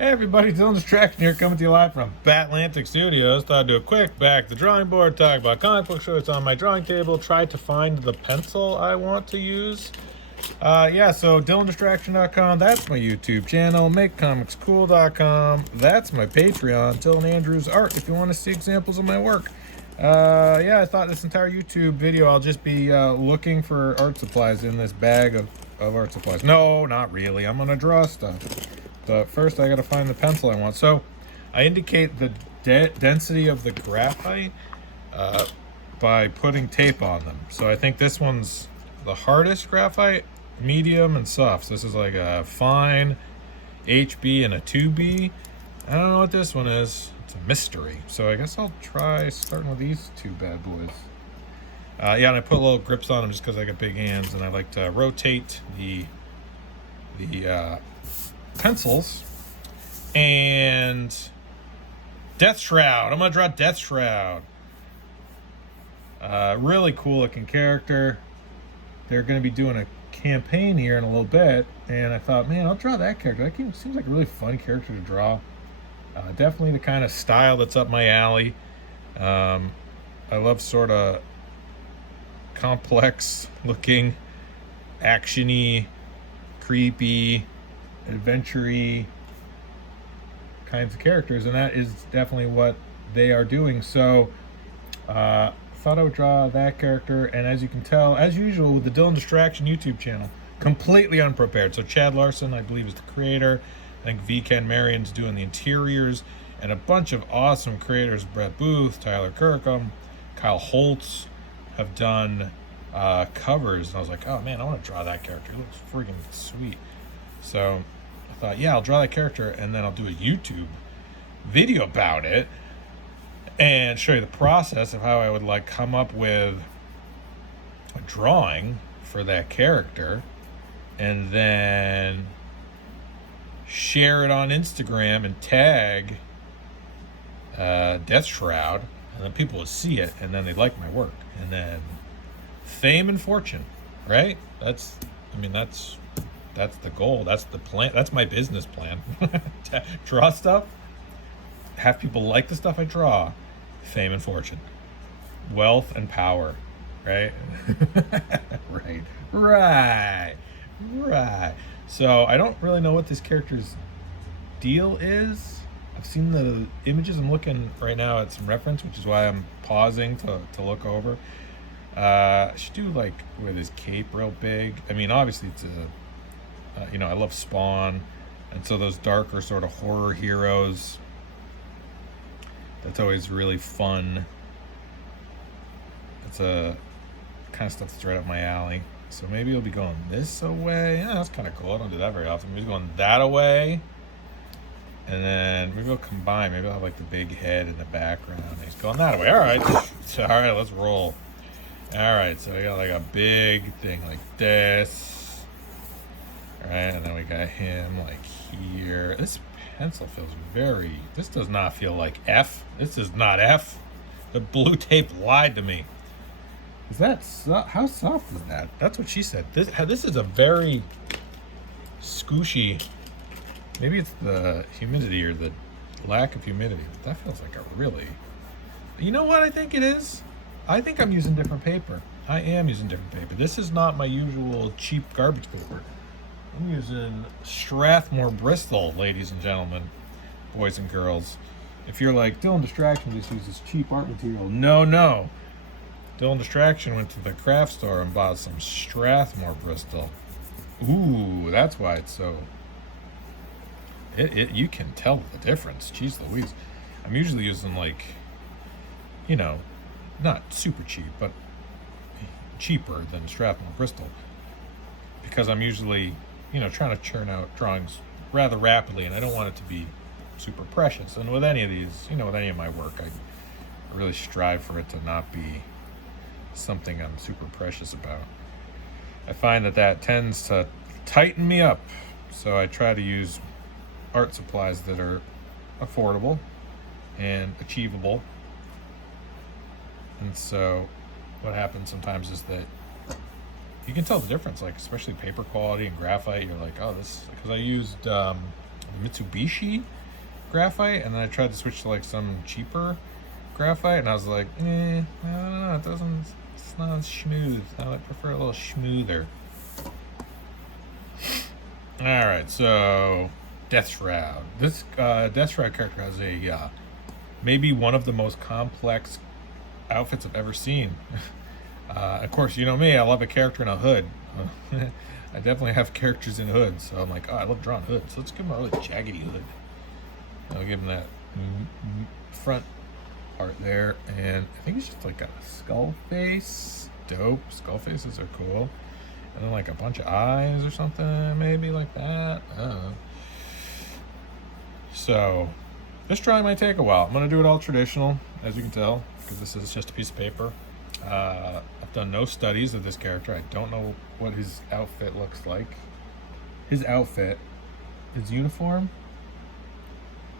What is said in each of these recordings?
Hey everybody, Dylan Distraction here, coming to you live from Batlantic Studios. Thought I'd do a quick back to the drawing board, talk about comic book shows on my drawing table, tried to find the pencil I want to use. So DylanDistraction.com, that's my YouTube channel. MakeComicsCool.com, that's my Patreon. Dylan Andrews Art, if you want to see examples of my work. I thought this entire YouTube video I'll just be looking for art supplies in this bag of art supplies. No, not really. I'm gonna draw stuff. But first I gotta find the pencil I want. So I indicate the density of the graphite by putting tape on them. So I think this one's the hardest graphite, medium, and soft. So this is like a fine HB and a 2B. I don't know what this one is. It's a mystery. So I guess I'll try starting with these two bad boys. And I put little grips on them just because I got big hands, and I like to rotate the pencils. And Deathshroud. I'm gonna draw Deathshroud. Really cool looking character. They're gonna be doing a campaign here in a little bit, and I thought, man, I'll draw that character. That seems like a really fun character to draw. Definitely the kind of style that's up my alley. I love sort of complex looking, actiony, creepy, adventure-y kinds of characters, and that is definitely what they are doing. So thought I would draw that character, and as you can tell, as usual with the Dylan Distraction YouTube channel, completely unprepared. So Chad Larson, I believe, is the creator. I think V. Ken Marion's doing the interiors, and a bunch of awesome creators, Brett Booth, Tyler Kirkham, Kyle Holtz, have done covers, and I was like, oh man, I want to draw that character. It looks freaking sweet. So I thought, yeah, I'll draw that character, and then I'll do a YouTube video about it and show you the process of how I would like come up with a drawing for that character, and then share it on Instagram and tag Deathshroud, and then people will see it, and then they like my work, and then fame and fortune, right? That's the goal. That's the plan. That's my business plan. Draw stuff, have people like the stuff I draw, fame and fortune, wealth and power, right? Right. So I don't really know what this character's deal is. I've seen the images. I'm looking right now at some reference, which is why I'm pausing to look over. I should do like with his cape real big. I mean, obviously it's I love Spawn, and so those darker sort of horror heroes, that's always really fun. It's a kind of stuff that's right up my alley. So maybe it'll be going this away. Yeah, that's kind of cool. I don't do that very often. Maybe going that away, and then maybe we'll combine. Maybe I'll have like the big head in the background. He's going that way. All right, let's roll. All right, so we got like a big thing like this. All right, and then we got him like here. This pencil feels this does not feel like F. This is not F. The blue tape lied to me. Is that how soft is that? That's what she said. This is a very squishy. Maybe it's the humidity or the lack of humidity. But that feels like a really. You know what I think it is? I think I'm using different paper. I am using different paper. This is not my usual cheap garbage paper. I'm using Strathmore Bristol, ladies and gentlemen, boys and girls. If you're like, Dylan Distraction just uses cheap art material. No. Dylan Distraction went to the craft store and bought some Strathmore Bristol. Ooh, that's why it's so... You can tell the difference. Jeez Louise. I'm usually using like, not super cheap, but cheaper than Strathmore Bristol. Because I'm usually, trying to churn out drawings rather rapidly, and I don't want it to be super precious. And with any of these, with any of my work, I really strive for it to not be something I'm super precious about. I find that tends to tighten me up, so I try to use art supplies that are affordable and achievable. And so what happens sometimes is that you can tell the difference, like especially paper quality and graphite. You're like, oh, this, because I used Mitsubishi graphite, and then I tried to switch to like some cheaper graphite, and I was like, I don't know, it's not as smooth. I prefer a little smoother. Alright, so Deathshroud. This Deathshroud character has a maybe one of the most complex outfits I've ever seen. Of course, you know me, I love a character in a hood. I definitely have characters in hoods, so I'm like, I love drawing hoods. So let's give him a really jaggedy hood. I'll give him that front part there, and I think he's just like got a skull face. Dope. Skull faces are cool. And then like a bunch of eyes or something, maybe like that. I don't know. So this drawing might take a while. I'm gonna do it all traditional, as you can tell, because this is just a piece of paper. I've done no studies of this character. I don't know what his outfit looks like. His outfit, his uniform,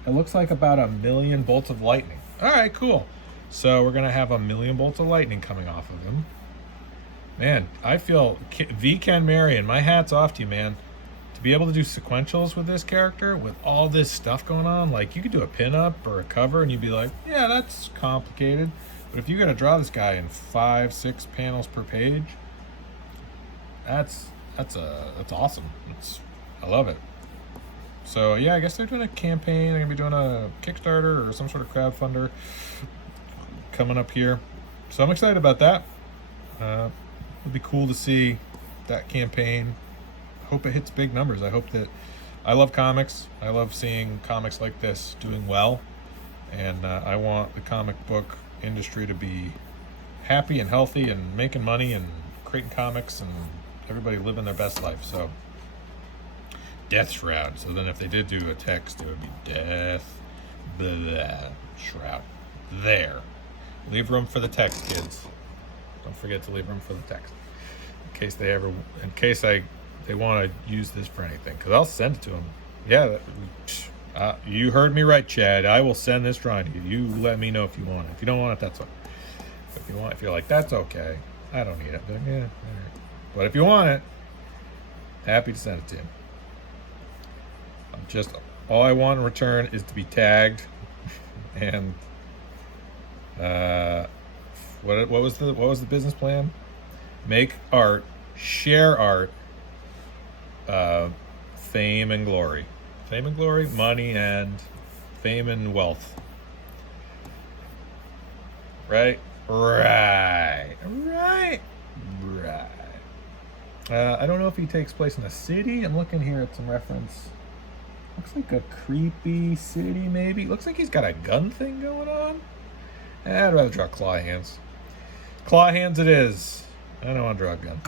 it looks like about 1,000,000 bolts of lightning. All right, cool. So we're gonna have 1,000,000 bolts of lightning coming off of him. Man, I feel V. Ken Marion, my hat's off to you, man. To be able to do sequentials with this character, with all this stuff going on, like you could do a pinup or a cover and you'd be like, yeah, that's complicated. But if you got to draw this guy in 5-6 panels per page, that's awesome. I love it. So yeah, I guess they're doing a campaign. They're gonna be doing a Kickstarter or some sort of crowdfunder coming up here. So I'm excited about that. It'd be cool to see that campaign. Hope it hits big numbers. I hope that I love comics. I love seeing comics like this doing well, and I want the comic book industry to be happy and healthy and making money and creating comics and everybody living their best life. So Deathshroud. So then if they did do a text, it would be Deathshroud. There. Leave room for the text, kids. Don't forget to leave room for the text, in case they want to use this for anything, because I'll send it to them. Yeah, you heard me right, Chad. I will send this drawing to you. You let me know if you want it. If you don't want it, that's okay. If you're like, that's okay, I don't need it. But, yeah, all right. But if you want it, happy to send it to you. All I want in return is to be tagged, and what was the business plan? Make art, share art, fame and glory, money and fame and wealth. Right. I don't know if he takes place in a city. I'm looking here at some reference. Looks like a creepy city, maybe. Looks like he's got a gun thing going on. I'd rather draw claw hands. Claw hands it is. I don't want to draw a gun.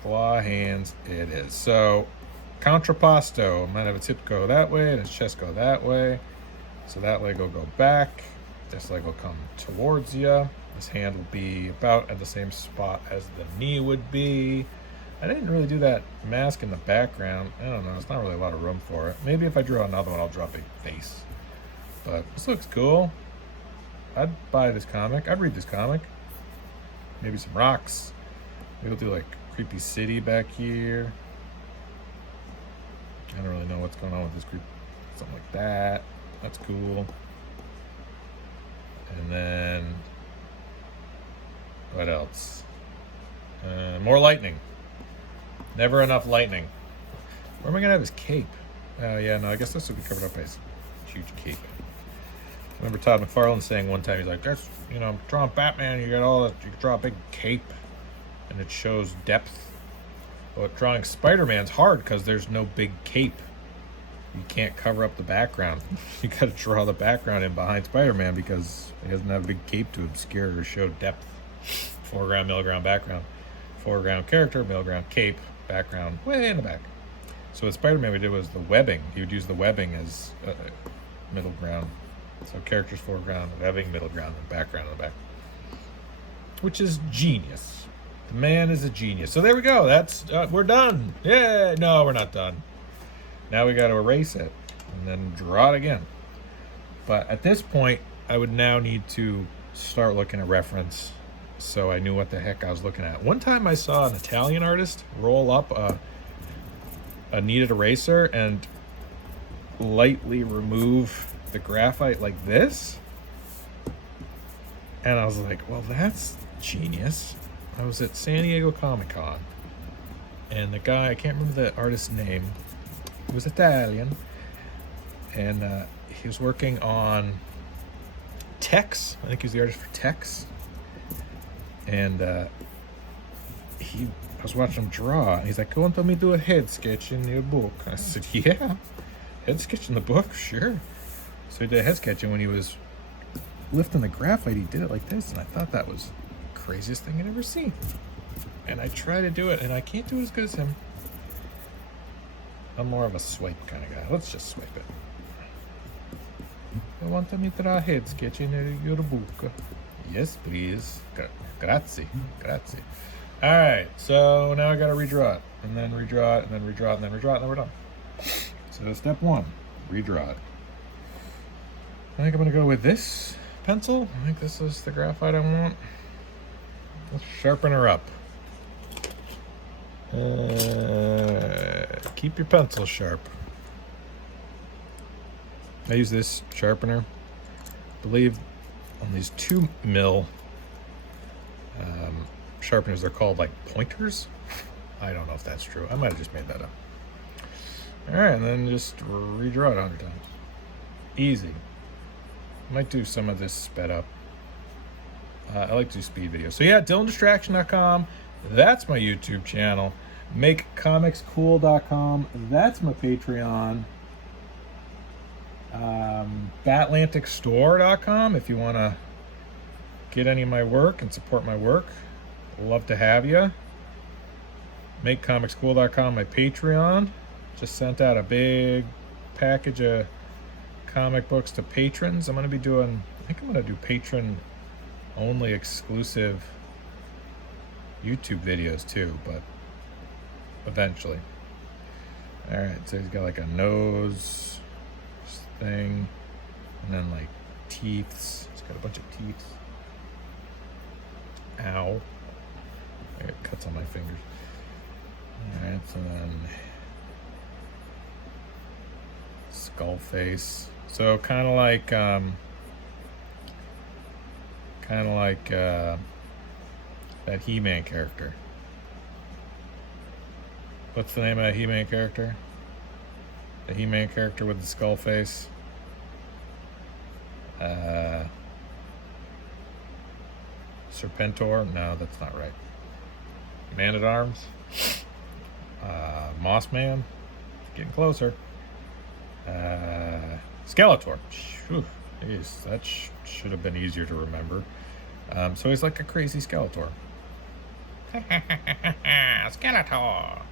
Claw hands it is. So, contrapposto. Might have its hip go that way and its chest go that way. So that leg will go back. This leg will come towards you. This hand will be about at the same spot as the knee would be. I didn't really do that mask in the background. I don't know. It's not really a lot of room for it. Maybe if I draw another one, I'll draw a big face. But this looks cool. I'd buy this comic. I'd read this comic. Maybe some rocks. Maybe we'll do like creepy city back here. I don't really know what's going on with this group. Something like that. That's cool. And then what else? More lightning. Never enough lightning. Where am I gonna have his cape? Oh yeah, no, I guess this will be covered up by his huge cape. I remember Todd McFarlane saying one time, he's like, "That's, drawing Batman, you can draw a big cape, and it shows depth. But drawing Spider-Man's hard because there's no big cape. You can't cover up the background. You got to draw the background in behind Spider-Man because he doesn't have a big cape to obscure or show depth. Foreground, middle ground, background. Foreground character, middle ground cape, background way in the back. So what Spider-Man we did was the webbing. He would use the webbing as middle ground. So characters foreground, webbing, middle ground, and background in the back. Which is genius. The man is a genius. So there we go. That's we're done. Yeah, no, we're not done. Now we got to erase it and then draw it again. But at this point, I would now need to start looking at reference so I knew what the heck I was looking at. One time I saw an Italian artist roll up a kneaded eraser, and lightly remove the graphite like this. And I was like, well, that's genius. I was at San Diego Comic-Con, and the guy, I can't remember the artist's name, he was Italian, and he was working on Tex. I think he was the artist for Tex. And I was watching him draw, and he's like, "Want me to do a head sketch in your book?" I said, "Yeah, head sketch in the book, sure." So he did a head sketch, and when he was lifting the graphite, he did it like this, and I thought that was the craziest thing I'd ever seen. And I try to do it, and I can't do it as good as him. I'm more of a swipe kind of guy. Let's just swipe it. "I want me to draw a head sketch in your book?" "Yes, please." Grazie. Grazie. All right, so now I got to redraw it, and then redraw it, and then redraw it, and then redraw it, and then we're done. So step one, redraw it. I think I'm going to go with this pencil. I think this is the graphite I want. Let's sharpen her up. Keep your pencil sharp. I use this sharpener. I believe on these 2mm sharpeners, they're called like pointers. I don't know if that's true. I might have just made that up. All right, and then just redraw it 100 times. Easy. Might do some of this sped up. I like to do speed videos. So yeah, DylanDistraction.com. That's my YouTube channel. MakeComicsCool.com. That's my Patreon. BatlanticStore.com if you want to get any of my work and support my work. Love to have you. MakeComicsCool.com, my Patreon. Just sent out a big package of comic books to patrons. I think I'm going to do patron only exclusive YouTube videos too, but eventually. All right, so he's got like a nose thing, and then like teeths. He's got a bunch of teeth. Ow. I got cuts on my fingers. All right, so then skull face. So kind of like that He-Man character. What's the name of that He-Man character? The He-Man character with the skull face. Serpentor? No, that's not right. Man-at-Arms? Moss Man? Getting closer. Skeletor. Whew, geez, that should have been easier to remember. So he's like a crazy Skeletor. Skeletor.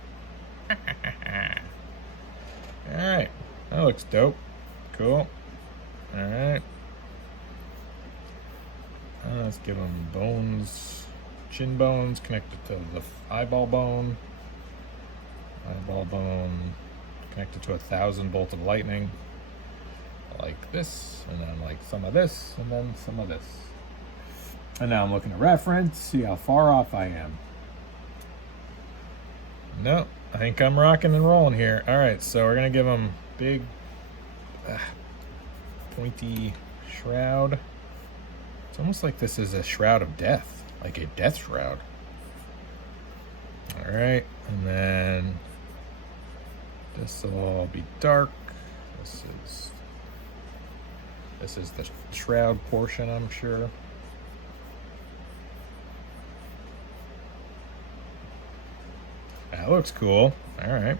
Alright, that looks dope. Cool. Alright. Let's give him bones, chin bones connected to the eyeball bone. Eyeball bone connected to 1,000 bolts of lightning. Like this, and then like some of this, and then some of this. And now I'm looking at reference, see how far off I am. No, I think I'm rocking and rolling here. All right, so we're gonna give him big, pointy shroud. It's almost like this is a shroud of death, like a death shroud. All right, and then this will all be dark. This is the shroud portion, I'm sure. That looks cool. All right.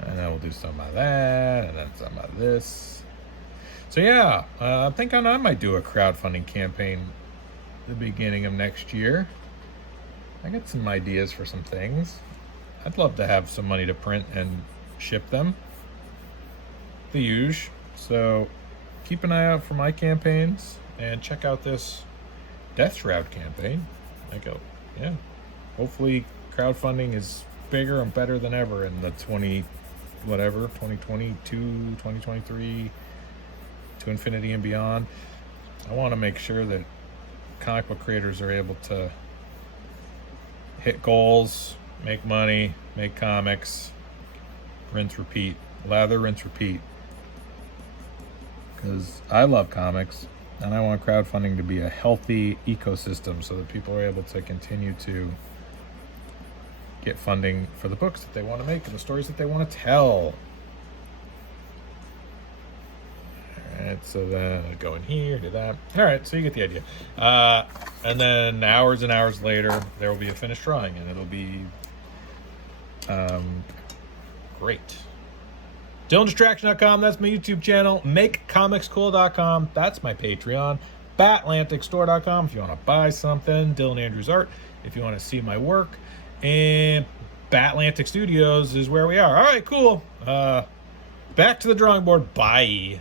And then we'll do some of that, and then some of this. So yeah, I think I might do a crowdfunding campaign at the beginning of next year. I got some ideas for some things. I'd love to have some money to print and ship them. The huge. So keep an eye out for my campaigns and check out this Deathshroud campaign. Yeah. Hopefully crowdfunding is bigger and better than ever in the 2022, 2023 to infinity and beyond. I want to make sure that comic book creators are able to hit goals, make money, make comics, rinse, repeat, lather, rinse, repeat. Because I love comics, and I want crowdfunding to be a healthy ecosystem so that people are able to continue to get funding for the books that they want to make and the stories that they want to tell. All right, so then go in here, do that. All right, so you get the idea. And then hours and hours later, there will be a finished drawing, and it'll be great. DylanDistraction.com, that's my YouTube channel. MakeComicsCool.com, that's my Patreon. BatlanticStore.com if you want to buy something. Dylan Andrews Art if you want to see my work. And Batlantic Studios is where we are. All right, cool. Back to the drawing board. Bye.